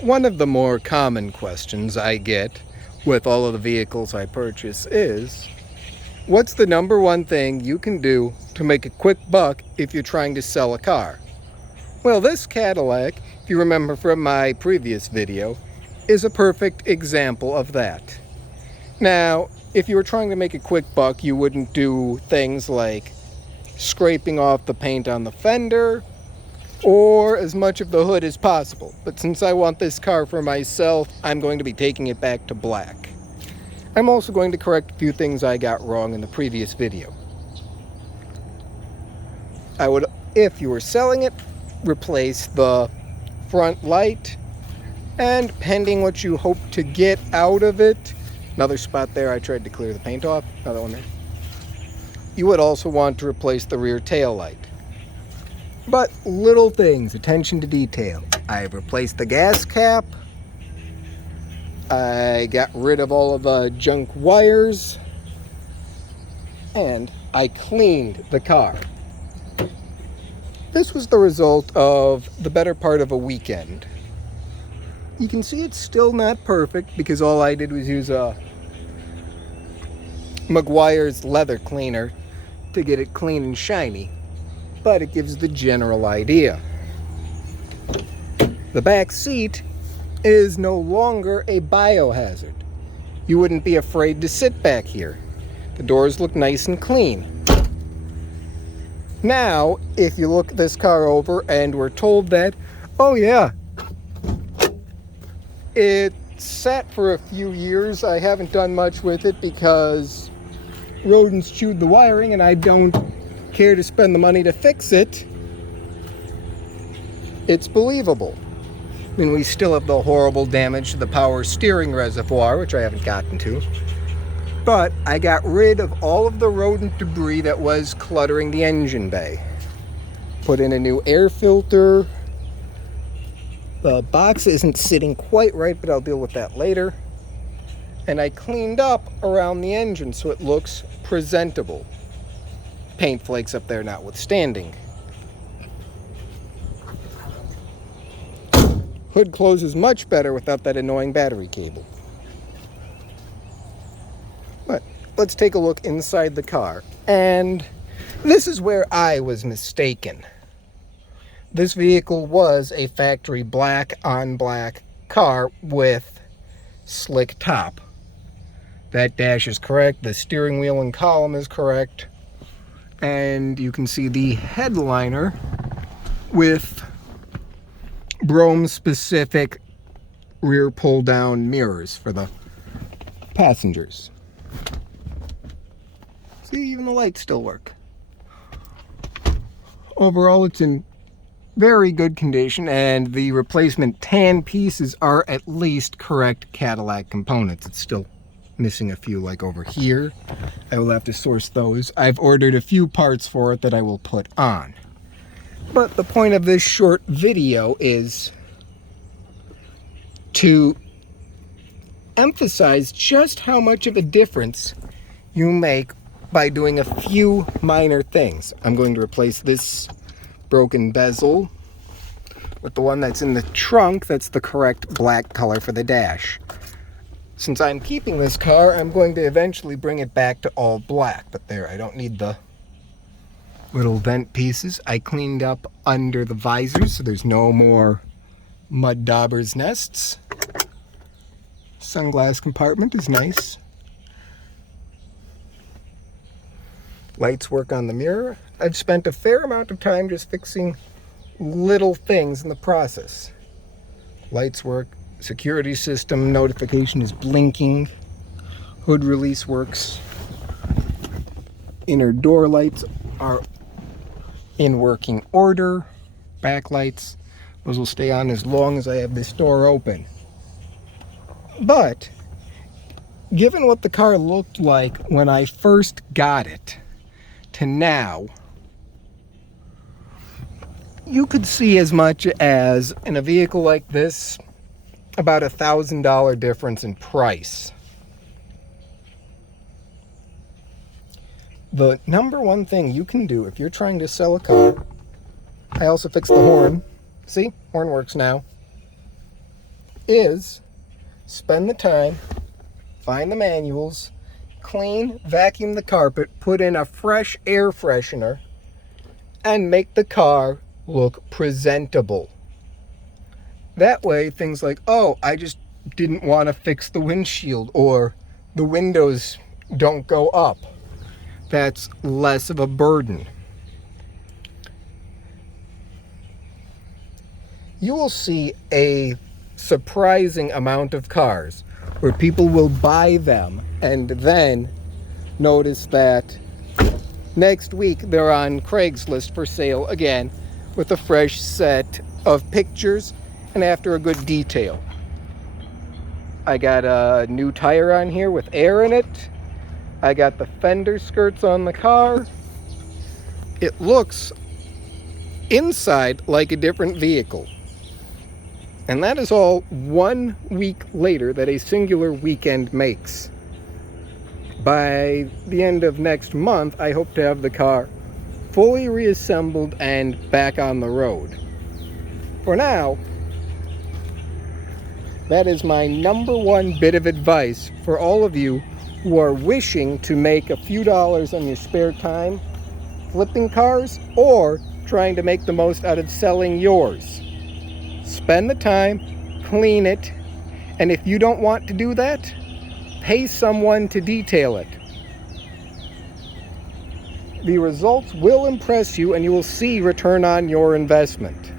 One of the more common questions I get with all of the vehicles I purchase is, what's the number one thing you can do to make a quick buck if you're trying to sell a car? Well, this Cadillac, if you remember from my previous video, is a perfect example of that. Now, if you were trying to make a quick buck, you wouldn't do things like scraping off the paint on the fender or as much of the hood as possible. But since I want this car for myself, I'm going to be taking it back to black. I'm also going to correct a few things I got wrong in the previous video. I would, if you were selling it, replace the front light, and pending what you hope to get out of it, another spot there I tried to clear the paint off, another one there, you would also want to replace the rear tail light. But little things, attention to detail. I replaced the gas cap, I got rid of all of the junk wires, and I cleaned the car. This was the result of the better part of a weekend. You can see it's still not perfect because all I did was use a Meguiar's leather cleaner to get it clean and shiny, but it gives the general idea. The back seat is no longer a biohazard. You wouldn't be afraid to sit back here. The doors look nice and clean. Now, if you look this car over and we're told that, oh yeah, it sat for a few years, I haven't done much with it because rodents chewed the wiring and I don't care to spend the money to fix it, it's believable. I mean, we still have the horrible damage to the power steering reservoir, which I haven't gotten to. But I got rid of all of the rodent debris that was cluttering the engine bay. Put in a new air filter. The box isn't sitting quite right, but I'll deal with that later. And I cleaned up around the engine so it looks presentable. Paint flakes up there notwithstanding. Hood closes much better without that annoying battery cable. But let's take a look inside the car. And this is where I was mistaken. This vehicle was a factory black on black car with slick top. That dash is correct. The steering wheel and column is correct. And you can see the headliner with Brougham specific rear pull down mirrors for the passengers. See, even the lights still work. Overall, it's in very good condition, and the replacement tan pieces are at least correct Cadillac components. It's still missing a few, like over here. I will have to source those. I've ordered a few parts for it that I will put on. But the point of this short video is to emphasize just how much of a difference you make by doing a few minor things. I'm going to replace this broken bezel with the one that's in the trunk that's the correct black color for the dash. Since I'm keeping this car, I'm going to eventually bring it back to all black. But there, I don't need the little vent pieces. I cleaned up under the visors so there's no more mud dauber's nests. Sunglass compartment is nice. Lights work on the mirror. I've spent a fair amount of time just fixing little things in the process. Lights work. Security system notification is blinking. Hood release works. Inner door lights are in working order. Backlights, those will stay on as long as I have this door open. But given what the car looked like when I first got it to now, you could see as much as in a vehicle like this about $1,000 difference in price. The number one thing you can do if you're trying to sell a car, I also fixed the horn. See, horn works now. is spend the time, find the manuals, clean, vacuum the carpet, put in a fresh air freshener, and make the car look presentable. That way, things like, oh, I just didn't want to fix the windshield, or the windows don't go up. That's less of a burden. You will see a surprising amount of cars where people will buy them and then notice that next week they're on Craigslist for sale again with a fresh set of pictures and after a good detail. I got a new tire on here with air in it. I got the fender skirts on the car. It looks inside like a different vehicle. And that is all 1 week later that a singular weekend makes. By the end of next month, I hope to have the car fully reassembled and back on the road. For now, that is my number one bit of advice for all of you who are wishing to make a few dollars on your spare time flipping cars or trying to make the most out of selling yours. Spend the time, clean it, and if you don't want to do that, pay someone to detail it. The results will impress you and you will see return on your investment.